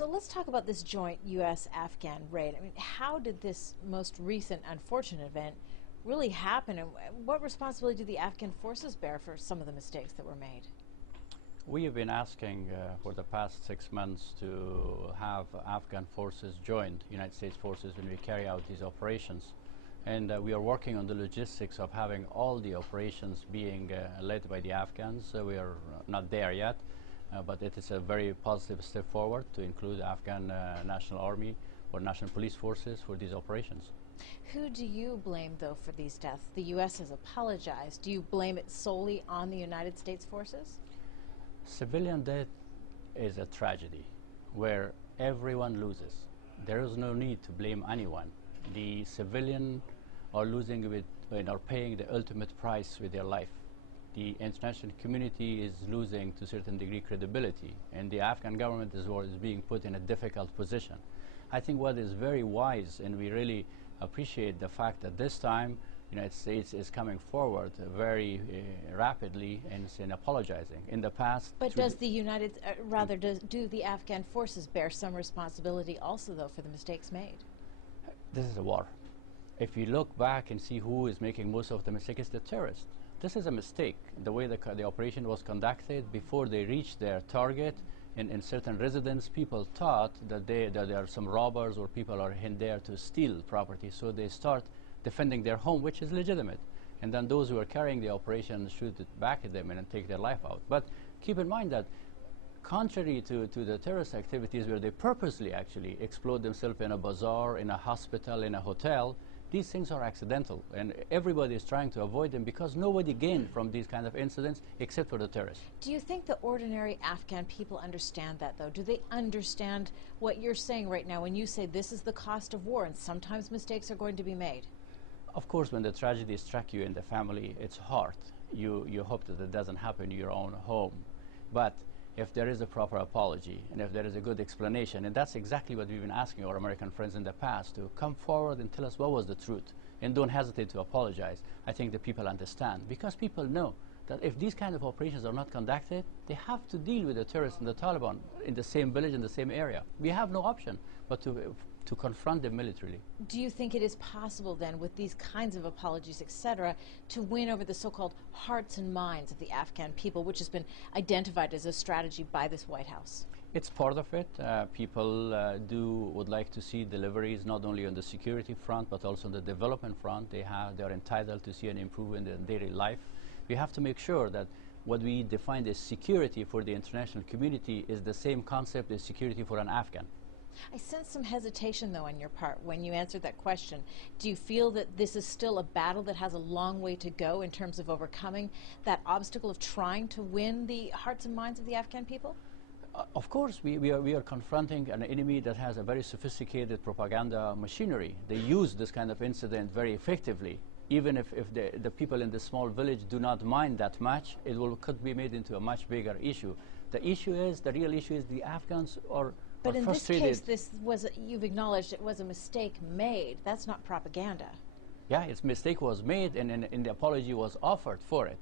So let's talk about this joint U.S.-Afghan raid. I mean, how did this most recent unfortunate event really happen, and what responsibility do the Afghan forces bear for some of the mistakes that were made? We have been asking for the past 6 months to have Afghan forces join United States forces when we carry out these operations. And we are working on the logistics of having all the operations being led by the Afghans. We are not there yet, but it is a very positive step forward to include the Afghan National Army or National Police Forces for these operations. Who do you blame, though, for these deaths? The U.S. has apologized. Do you blame it solely on the United States forces? Civilian death is a tragedy where everyone loses. There is no need to blame anyone. The civilians are losing with, and are paying the ultimate price with their life. The international community is losing to a certain degree credibility, and the Afghan government is being put in a difficult position. I think what is very wise, and we really appreciate the fact that this time the United States is coming forward very rapidly and apologizing. In the past, but does the do the Afghan forces bear some responsibility also, though, for the mistakes made? This is a war. If you look back and see who is making most of the mistakes, it's the terrorists. This is a mistake. The way the operation was conducted, before they reached their target, in certain residents, people thought that there are some robbers or people are in there to steal property, so they start defending their home, which is legitimate. And then those who are carrying the operation shoot it back at them and take their life out. But keep in mind that contrary to the terrorist activities where they purposely actually explode themselves in a bazaar, in a hospital, in a hotel, these things are accidental, and everybody is trying to avoid them because nobody gained from these kind of incidents except for the terrorists. Do you think the ordinary Afghan people understand that, though? Do they understand what you're saying right now when you say this is the cost of war and sometimes mistakes are going to be made? Of course, when the tragedy struck you in the family, it's hard. You hope that it doesn't happen in your own home. But if there is a proper apology and if there is a good explanation, and that's exactly what we've been asking our American friends in the past, to come forward and tell us what was the truth and don't hesitate to apologize. I think the people understand, because people know that if these kind of operations are not conducted, they have to deal with the terrorists and the Taliban in the same village, in the same area. We have no option but to confront them militarily. Do you think it is possible then, with these kinds of apologies, etc., to win over the so-called hearts and minds of the Afghan people, which has been identified as a strategy by this White House? It's part of it. People would like to see deliveries not only on the security front but also on the development front. They are entitled to see an improvement in their daily life. We have to make sure that what we define as security for the international community is the same concept as security for an Afghan. I sense some hesitation, though, on your part when you answered that question. Do you feel that this is still a battle that has a long way to go in terms of overcoming that obstacle of trying to win the hearts and minds of the Afghan people? Of course, we are confronting an enemy that has a very sophisticated propaganda machinery. They use this kind of incident very effectively. Even if the people in the small village do not mind that much, could be made into a much bigger issue. The real issue is the Afghans are But in this frustrated. case, you've acknowledged it was a mistake made. That's not propaganda. Yeah, its mistake was made, and the apology was offered for it.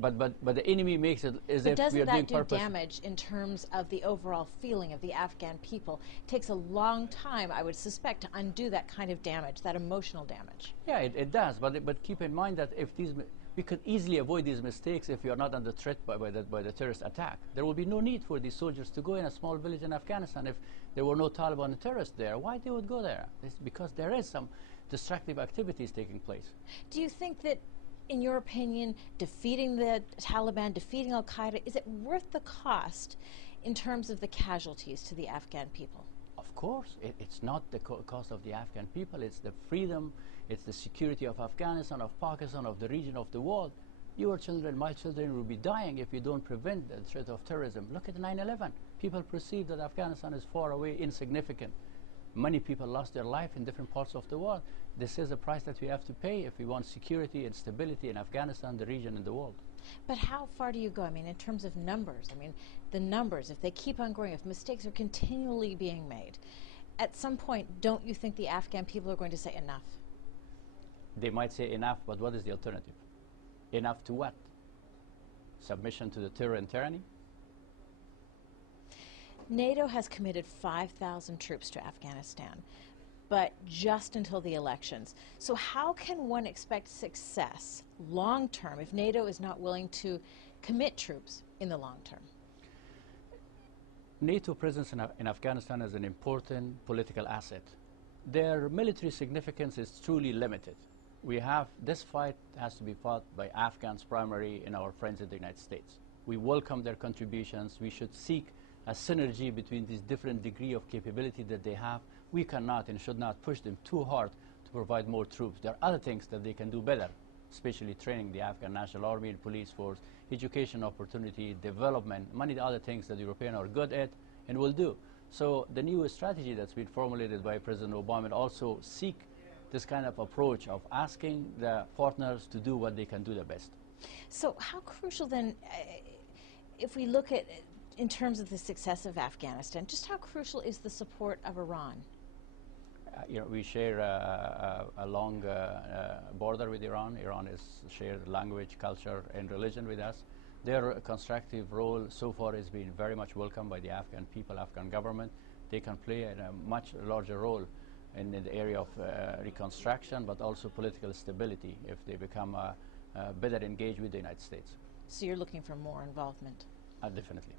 But the enemy makes it as if we are doing purpose. But doesn't that do damage in terms of the overall feeling of the Afghan people? It takes a long time, I would suspect, to undo that kind of damage, that emotional damage. Yeah, it does. But keep in mind that we could easily avoid these mistakes if we are not under threat by the terrorist attack. There will be no need for these soldiers to go in a small village in Afghanistan if there were no Taliban terrorists there. Why they would go there? It's because there is some destructive activities taking place. Do you think that, in your opinion, defeating the Taliban, defeating Al-Qaeda, is it worth the cost in terms of the casualties to the Afghan people? Of course, it's not the cost of the Afghan people, it's the freedom, it's the security of Afghanistan, of Pakistan, of the region, of the world. Your children, my children will be dying if you don't prevent the threat of terrorism. Look at 9/11. People perceive that Afghanistan is far away, insignificant. Many people lost their life in different parts of the world. This is a price that we have to pay if we want security and stability in Afghanistan, the region, and the world. But how far do you go? I mean, in terms of numbers, I mean, the numbers, if they keep on growing, if mistakes are continually being made, at some point, don't you think the Afghan people are going to say enough? They might say enough, but what is the alternative? Enough to what? Submission to the terror and tyranny? NATO has committed 5,000 troops to Afghanistan, but just until the elections. So how can one expect success long term if NATO is not willing to commit troops in the long term? NATO presence in Afghanistan is an important political asset. Their military significance is truly limited. This fight has to be fought by Afghans primarily and our friends in the United States. We welcome their contributions. We should seek a synergy between these different degree of capability that they have. We cannot and should not push them too hard to provide more troops. There are other things that they can do better, especially training the Afghan National Army and police force, education opportunity, development, many other things that the Europeans are good at and will do. So the new strategy that's been formulated by President Obama also seek this kind of approach of asking the partners to do what they can do the best. So how crucial then, if we look at in terms of the success of Afghanistan, just how crucial is the support of Iran? We share a long border with Iran. Iran is shared language, culture, and religion with us. Their constructive role so far has been very much welcomed by the Afghan people, Afghan government. They can play a much larger role in the area of reconstruction, but also political stability if they become better engaged with the United States. So you're looking for more involvement? Definitely.